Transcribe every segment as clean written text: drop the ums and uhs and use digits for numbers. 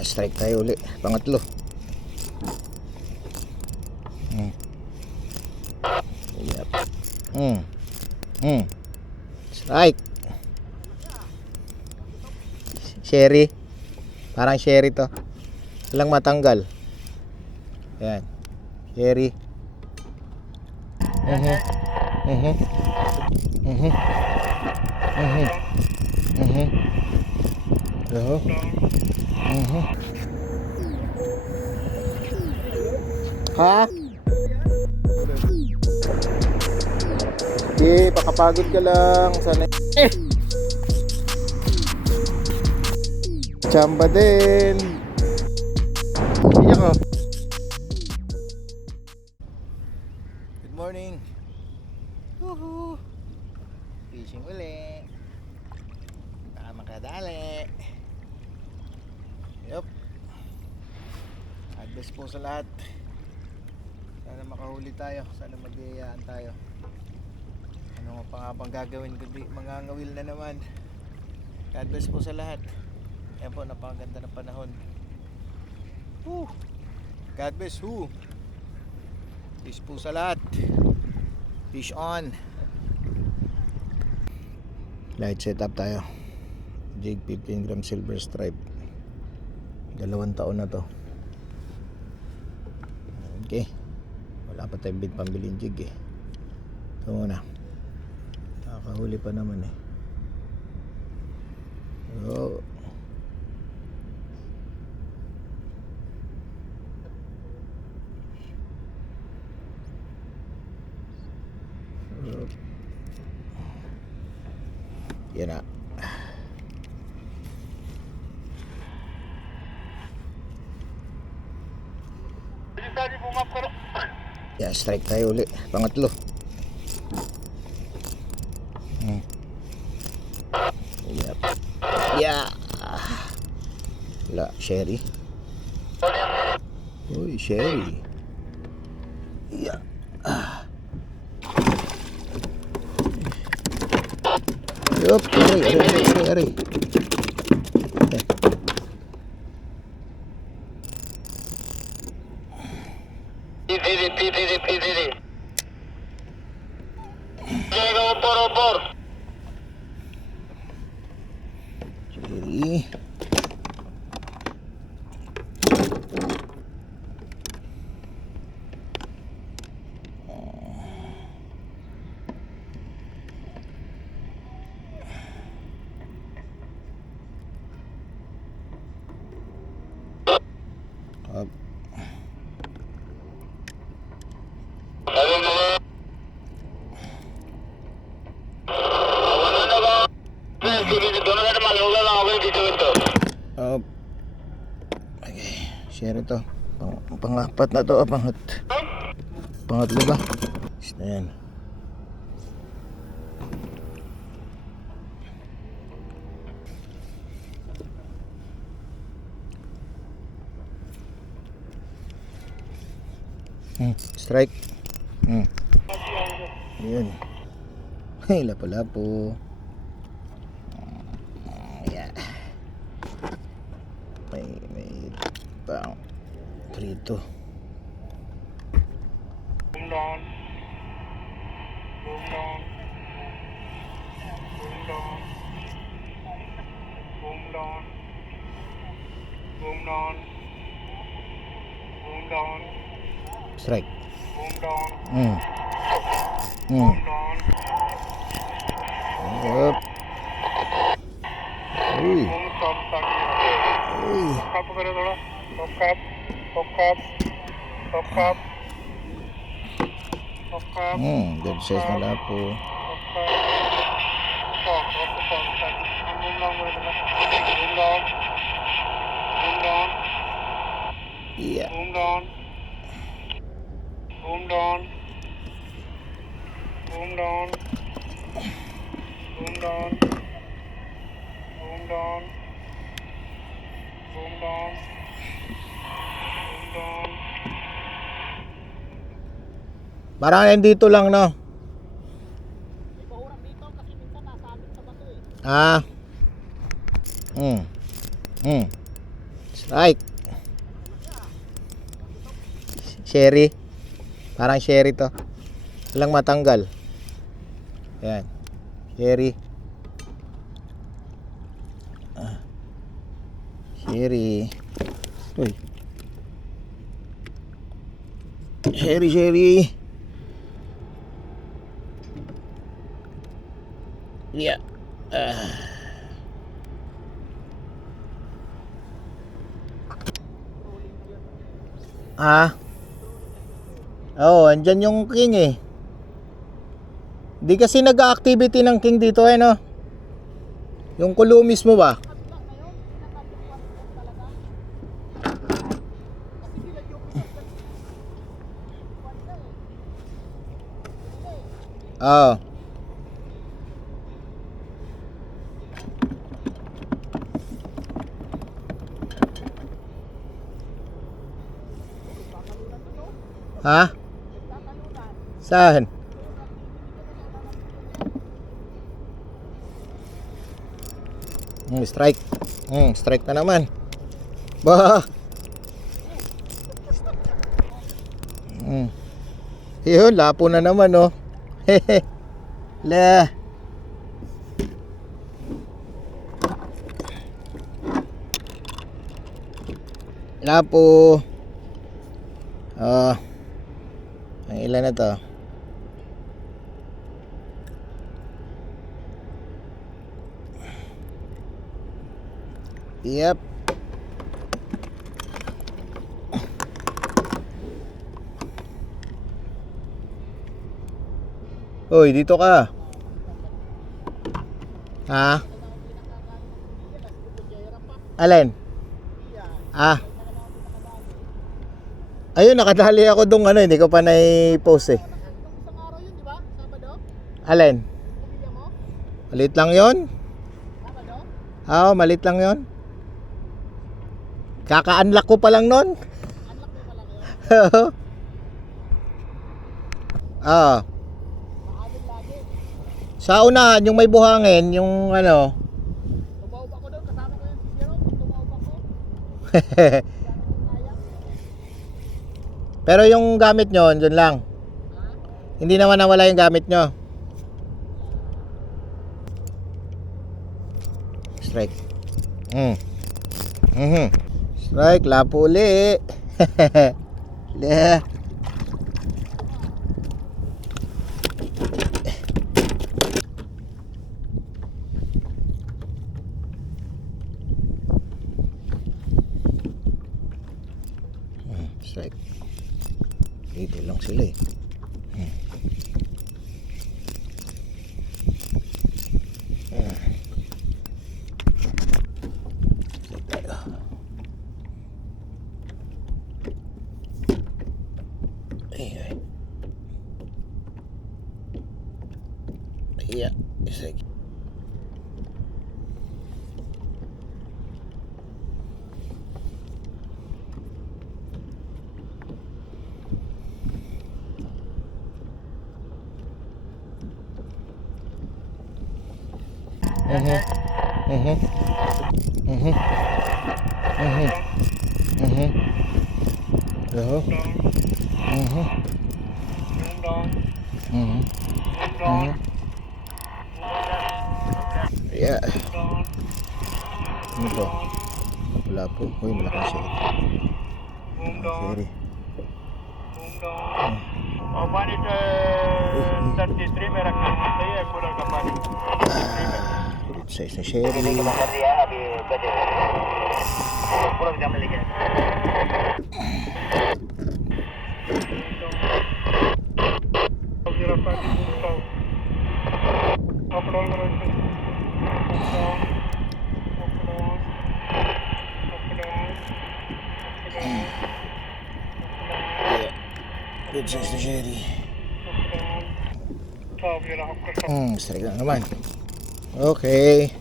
Yeah, strike tayo uli. Pangatlo. Yep. Strike. Sherry. Parang sherry to. Walang matanggal. Ayan. Sherry. Ha? Pakapagod ka lang. Sana chamba din. Iyak oh. Good morning. Woohoo. Fishing uli. Baka makadali. Yup. God bless po sa lahat. Sana makahuli tayo. Sana magyayaan tayo. Ano pa nga bang gagawin kundi mangangawil na naman. God bless po sa lahat. Ayan po, napakaganda ng panahon. Woo. God bless who? Peace po sa lahat. Fish on. Light setup tayo. Jig 15 gram silver stripe. 2 taon na to. Okay. Wala pa tayong pambiling jig eh. Ito muna. Nakakahuli pa naman eh. Oh. Yan na. Yeah, strike tayo uli. Pangatlo. Yep. Yeah. Wala, sherry. Uy, sherry. Yeah. Yup, ari. Sherry. Up. Up. Okay, share ito. Pangapat na to, pangatlo ba? Ayan. Strike. Ayan. Hey, lapo-lapo. Yeah. May pang prito. Boom down. Strike. Boom down. Yup. Uy. Uy. Kap करो थोड़ा. Top. Good size na lapo. Yeah. Boom down. Parang nandito lang, no? Right. Sherry. Parang sherry to. Walang matanggal. Ayan. Sherry. Sherry. Uy. Sherry. Yeah. Oo, andyan yung king eh. Di kasi nag-activity ng king dito eh, no? Yung kulo mismo ba? Oo. Ha? Saan? Strike. Strike na naman. Bah. Yun, lapo na naman, oh. Hehe. La. Lapo. Ang ilan na to? Yep. Hoy, dito ka. Ha? Alin? Ayun, nakadali ako dong hindi ko pa na-post eh. Alin? Malit lang yon? Oo, malit lang yon. Kaka-unlock ko pa lang nun. Sa unahan, yung may buhangin, yung Tumawag ako doon, kasama ko yung si Zero. Tumawag ako. Pero yung gamit nyo, dun lang. Hindi naman nawala yung gamit nyo. Strike. Strike, lapo uli. Le. Strike. Dito lang sila eh. Yeah, strike. Yeah. Ano to? Wala po. Uy, malaking shade. Sorry. और पानी 33 में रखना चाहिए कूलर का पानी Kulit size na sherry. पूरा जम लेके Good size na sherry. Top yun ako. Strike na naman. Okay.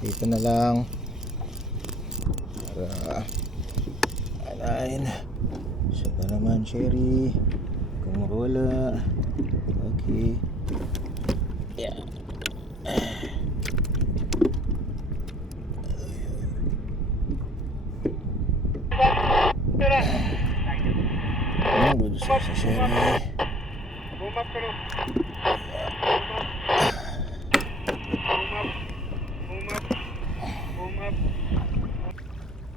Dito na lang. Para alain. Saka naman sherry. Kung wala. Okay. Yeah. si Sherry. Bumap ka no. Bumap.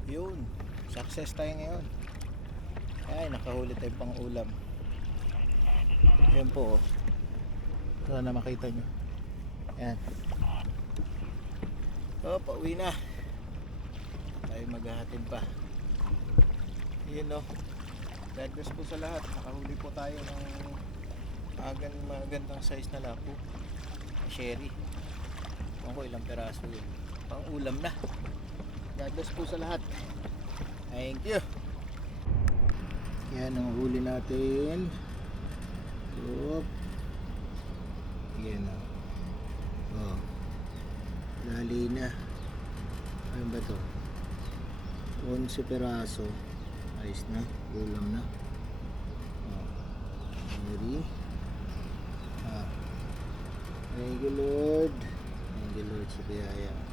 Yun, success tayo ngayon. Ay, nakahuli tayo pang ulam. Yan po, oh. Sana makita nyo. Yan. Oh, pauwi na. Tayo maghahatid pa. Yun, oh. God bless po sa lahat. Nakahuli po tayo ng magandang size na lapo. Sherry. Kung ko ilang peraso yun. Pang ulam na. God bless po sa lahat. Thank you. Yan ang huli natin. Oop. Yan o. Oh. Lali na. Ano ba to? 11 peraso. Ayos na. Ulam na. Oh. Ready? Ah. Thank you Lord. Thank you Lord sa biyaya.